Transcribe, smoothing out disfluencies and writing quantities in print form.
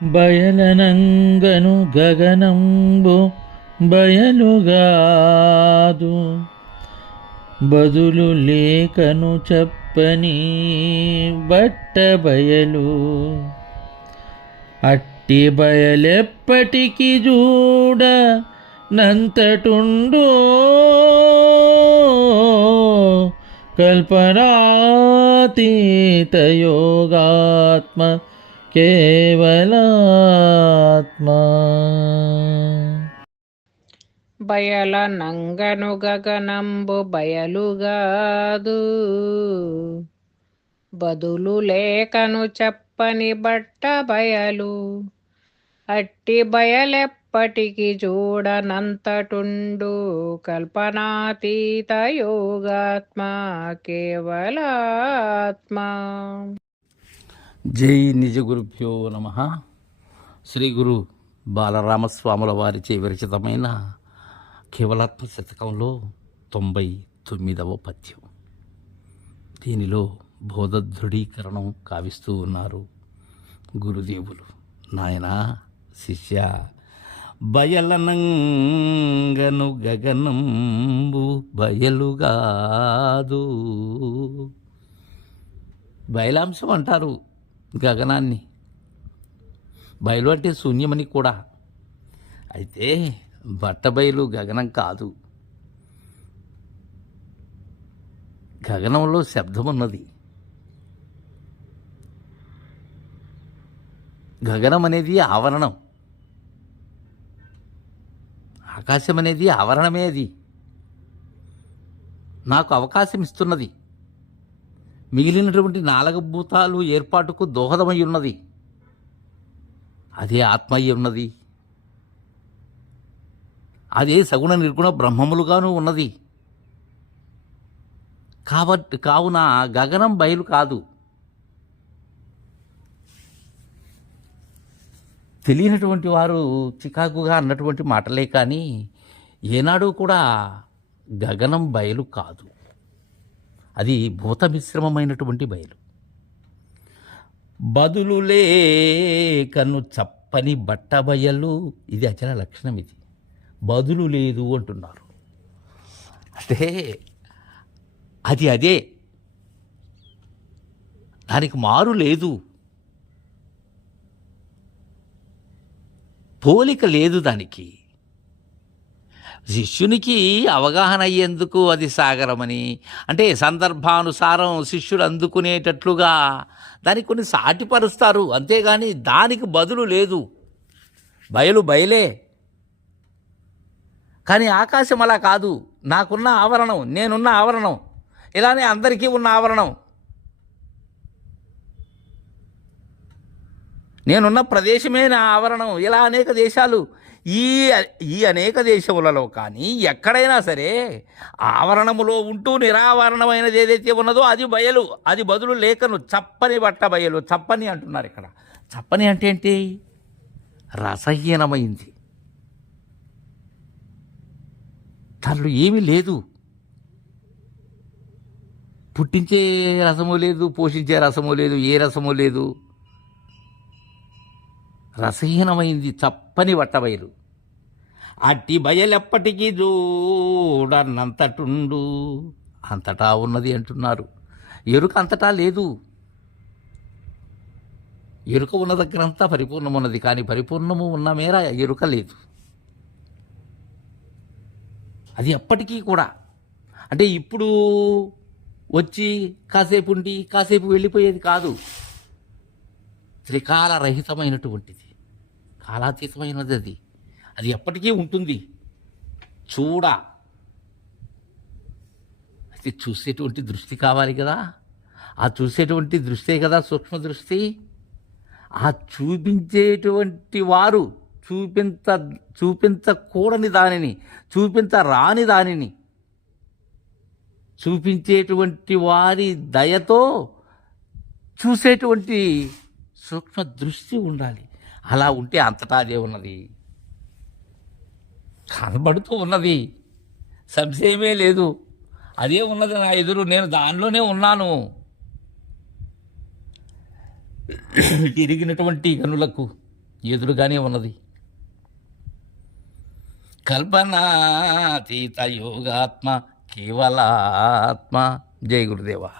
బయలనంగను గగనంబు బయలుగాదు, బదులు లేకను చెప్పని బట్ట బయలు. అట్టి బయలెప్పటికి చూడ నంతటుండో, కల్పనాతీత యోగాత్మ కేవలాత్మ. బయల నంగను గగనంబు బయలుగాదు, బదులు లేకను చెప్పని బట్ట బయలు. అట్టి బయలెప్పటికి చూడనంతటుండు, కల్పనాతీత యోగాత్మ కేవలాత్మ. జై నిజ గురుభ్యో నమ. శ్రీ గురు బాలరామస్వాముల వారిచే విరచితమైన కేవలాత్మ శతకంలో 99వ పద్యం. దీనిలో బోధ దృఢీకరణం కావిస్తూ ఉన్నారు గురుదేవులు. నాయనా శిష్య, బయలనంగను గగనంబు బయలుగాదు. బయలాంశం అంటారు గగనాన్ని. బయలు అంటే శూన్యమని కూడా. అయితే బట్టబయలు గగనం కాదు. గగనంలో శబ్దం ఉన్నది. గగనం అనేది ఆవరణం, ఆకాశం అనేది ఆవరణమే. అది నాకు అవకాశం ఇస్తున్నది. మిగిలినటువంటి 4 భూతాలు ఏర్పాటుకు దోహదమై ఉన్నది. అదే ఆత్మ అయి ఉన్నది. అదే సగుణ నిర్గుణ బ్రహ్మములుగాను ఉన్నది. కావున గగనం బయలు కాదు. తెలియనటువంటి వారు చికాకుగా అన్నటువంటి మాటలే కానీ ఏనాడు కూడా గగనం బయలు కాదు. అది భూత మిశ్రమమైనటువంటి బయలు. బదులు లేకను చప్పని బట్ట బయలు. ఇది అచల లక్షణం. ఇది బదులు లేదు అంటున్నారు. అంటే అది అదే, దానికి మారు లేదు, పోలిక లేదు దానికి. శిష్యునికి అవగాహన అయ్యేందుకు అది సాగరమని, అంటే సందర్భానుసారం శిష్యుడు అందుకునేటట్లుగా దానికి కొన్ని సాటిపరుస్తారు. అంతేగాని దానికి బదులు లేదు. బయలు బయలే. కానీ ఆకాశం అలా కాదు. నాకున్న ఆవరణం, నేనున్న ఆవరణం, ఇలానే అందరికీ ఉన్న ఆవరణం. నేనున్న ప్రదేశమే నా ఆవరణం. ఇలా అనేక దేశాలు, ఈ అనేక దేశములలో కానీ ఎక్కడైనా సరే ఆవరణములో ఉంటూ నిరావరణమైనది ఏదైతే ఉన్నదో అది బయలు. అది బదులు లేకను చప్పని బట్ట బయలు. చప్పని అంటున్నారు ఇక్కడ. చప్పని అంటే ఏంటి? రసహీనమైంది. దానిలో ఏమీ లేదు. పుట్టించే రసము లేదు, పోషించే రసము లేదు, ఏ రసము లేదు. రసహీనమైంది చప్పని బట్టబయలు. అట్టి బయలెప్పటికీ చూడనంతటుండు. అంతటా ఉన్నది అంటున్నారు. ఎరుక అంతటా లేదు. ఎరుక ఉన్న దగ్గరంతా పరిపూర్ణమున్నది. కానీ పరిపూర్ణము ఉన్న మేర ఎరుక లేదు. అది ఎప్పటికీ కూడా, అంటే ఇప్పుడు వచ్చి కాసేపు ఉండి కాసేపు వెళ్ళిపోయేది కాదు. త్రికాలరహితమైనటువంటిది, కాలాతీతమైనది. అది అది ఎప్పటికీ ఉంటుంది. అయితే చూసేటువంటి దృష్టి కావాలి కదా. ఆ చూసేటువంటి దృష్టే కదా సూక్ష్మ దృష్టి. ఆ చూపించేటువంటి వారు చూపించకూడని దానిని, చూపించరాని దానిని చూపించేటువంటి వారి దయతో చూసేటువంటి సూక్ష్మ దృష్టి ఉండాలి. అలా ఉంటే అంతటా అదే ఉన్నది, కనబడుతూ ఉన్నది, సంశయమే లేదు. అదే ఉన్నది నా ఎదురు, నేను దానిలోనే ఉన్నాను. తిరిగినటువంటి కనులకు ఎదురుగానే ఉన్నది. కల్పనాతీత యోగాత్మ కేవలాత్మ. జై గురుదేవా.